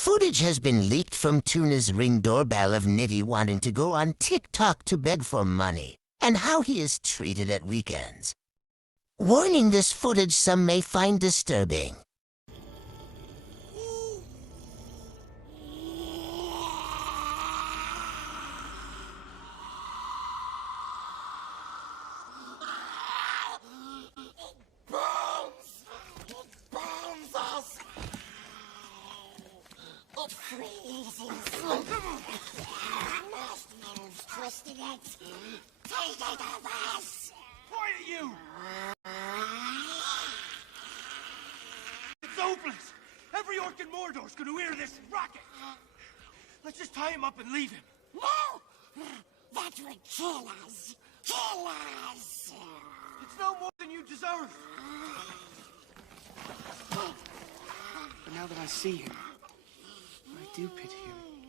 Footage has been leaked from Tuna's Ring doorbell of Nitty wanting to go on TikTok to beg for money, and how he is treated at weekends. Warning, this footage some may find disturbing. It freezes. Marshmallows twisted it. Take it of us. Quiet, you! It's hopeless. Every orc in Mordor's gonna hear this rocket. Let's just tie him up and leave him. No! That would kill us. Kill us. It's no more than you deserve. But now that I see him, I do pity him.